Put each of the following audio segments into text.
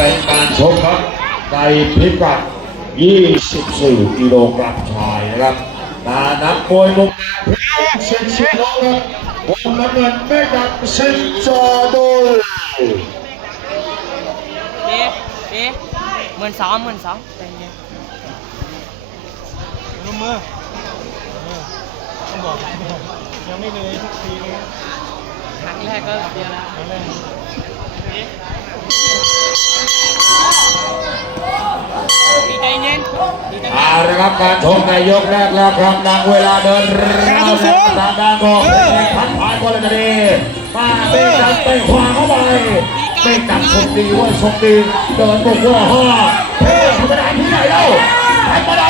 เป็นการชกครับในพิกัด 24 กิโลกรัมชายนะครับนานักมวยมุมแดงเพชรเซนชิโนะครับมุมน้ำเงินเมฆดับเซนจอดลเอ๊ะเอ๊ะหมื่นสองหมื่นสองใจเย็นร่วมมือต้องบอกยังไม่เลยทุกทีเลยครั้งแรกก็เดียวแล้ว ครั้งแรก เอ๊ะดีใจเย็นดีใจเย็ เอา นละครับการชกในยกแรกแล้วครับนางเวลาเดินราวแรงทางด้านของพันพายคนละดีมาเบรกดันไปขวาเข้าไปเบรกดันชกดีเว่าชกดีเดินบุกว่าห้าเฮ้ยธรรมดาที่ไหนเล่าธรรมดา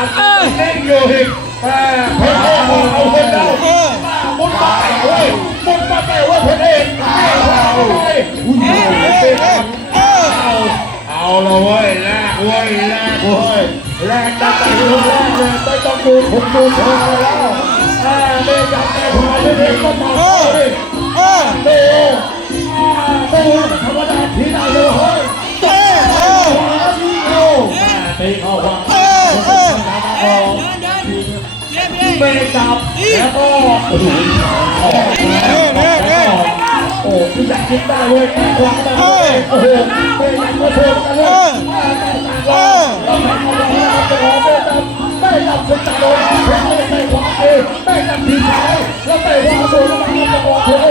เบรกดันเล่นอยู่อีกแม่เพชรเอกเอาคนเดียวเออมุดมาแต่เว้ยมุดมาแต่เว้ยเพชรเอกเอาเลยอุ้ยเด้เออเอาเอาละเว้ยแลกเว้ยแลกเว้ยแลกกันไปทุกแลกเลยไม่ต้องดูผมดูเธอแล้วอ่าเด็กจับแต่หัวเด็กก็มาเลยเออดูดูธรรมดา งจับแล้วก็โอ้โหออกแล้วแล้วก็โอ้คุณอยากกินได้เว้ยแข็งแรงได้เว้ยโอ้โหเป็นอย่างเมื่อเช้ากันเลยต้องทำอะไรก็ขอไอ้จับได้จับคนจับโดนได้จับความเอได้จับทีมเขาแล้วไปว่าโดนแล้วมาเป็นตัวเธอ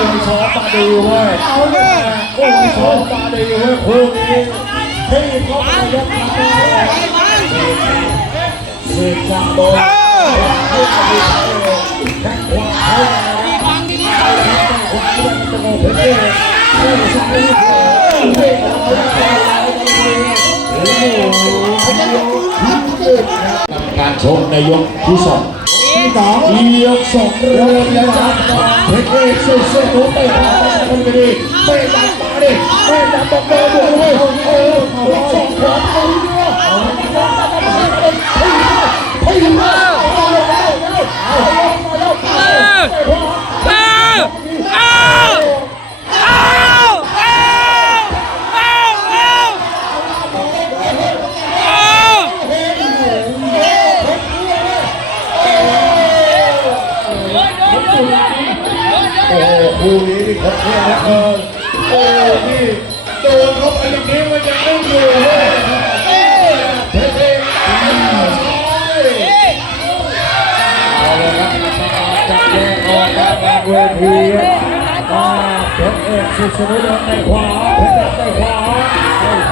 โอ้ยช้อนมาดีเว้ยเอาเลยโอ้ยช้อนมาดีเว้ยคู่นี้เฮ้ยเขาไปยกขาเลยสืบจากโดนแข้งขวาเข้ามาขวาด้วยตะโกนเพื่อนเพื่อนสายเพื่อนเพื่อนเราได้โอ้โหการชมในยกที่สอง ที่สองเยกสองเริ่มแล้วจ้าเพชรเอกสุดสุดโอ้เตะมาเตะมาดิเตะดักมาดิเตะมาตบเบอร์บวกเลยเออย โอ้โหคู่นี้นี่เขาเท่เหลือเกินโอ้นี่โดนเข้าไปอย่างนี้มันยังไม่อยู่เลยเพชรเอกเอาเลยครับจับแยกออกจากกลางเวทีมาเพชรเอกสุดสนุกในขวาเพชรในขวา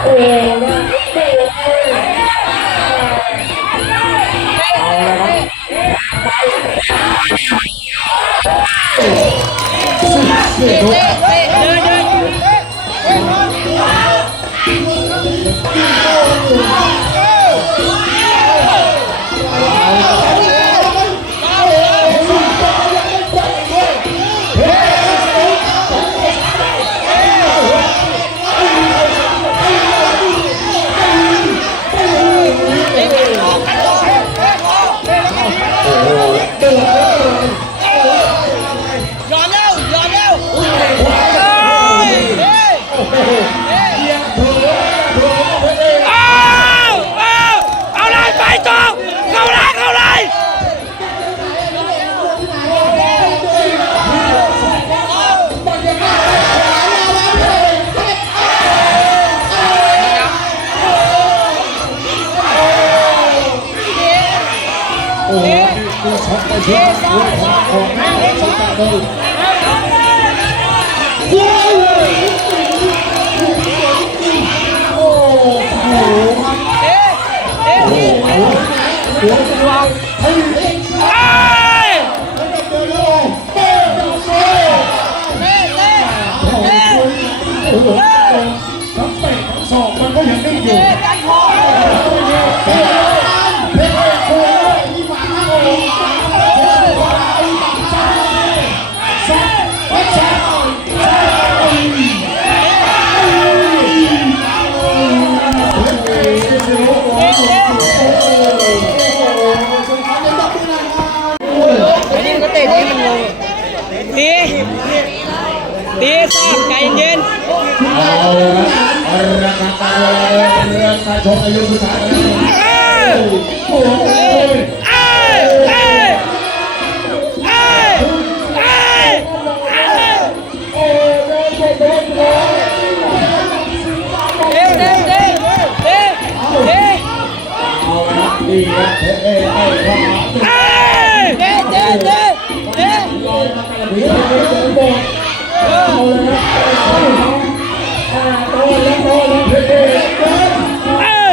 โอ้แล้วโอ้เอาละครับ 谢谢。 โอ้โหคือช็อตไปชุดโอ้โหออกหน้าช็อตแบบนี้ว้าวโอ้โหโอ้โหโอ้โหไอ้เอ็งไอ้เดินเลยเดินเลยเดินเลยโอ้โหทั้งเตะทั้งศอกมันก็ยัง ละครับเรื่องการชกอายุสุดท้ายแล้ว เอ้ย โอ้โห เอ้ยเอ้ยเอ้ยเอ้ยเอ้ย โอ้โหโดนโดนโดน เด้เด้เด้เด้เด้ เอาละครับดีครับเฮ้เฮ้เฮ้ขวา เอ้ยเด้เด้เด้เด้ ลอยมาแต่ละทีโดนโดนเอาละครับอ่าโดนแล้วโดนแล้วเฮ้เฮ้เฮ้ เอ้ย เฮ้เฮ้เฮ้เฮ้ เด้ โอ้ เด้ โหโอ้โห เด้ เอาละ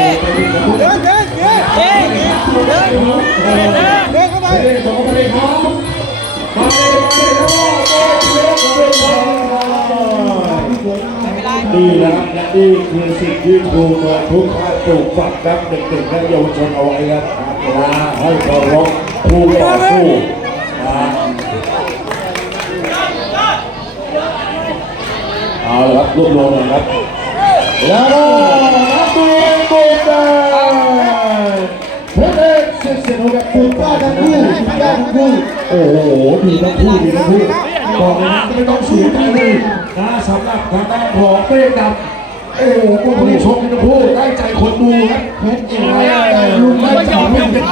เด้เด้บนเด้เด้เดินเดินเดินเดินเข้าไปไม่เลยมาเลยนี่แหละครับและนี่คือสิ่งที่ครูมาทุกท่านปลูกฝังครับเด็กๆและเยาวชนเอาไว้ครับเวลาให้เคารพผู้ต่อสู้นะเอาละครับรวบรวมน่อยครับแล้ว ก็นักมวยบูมได้เพชรเอกสิบสิบหกครับถูกได้ทั้งคู่ถูกได้ทั้งคู่โอ้โหมีทั้งคู่ดีทั้งคู่บอกเลยนะไม่ต้องเสียใจเลยนะสำหรับทางด้านของเป้กับโอ้โหผู้ชมทั้งคู่ได้ใจคนดูครับเพชรเอกรุ่นได้ใจรุ่เด็ด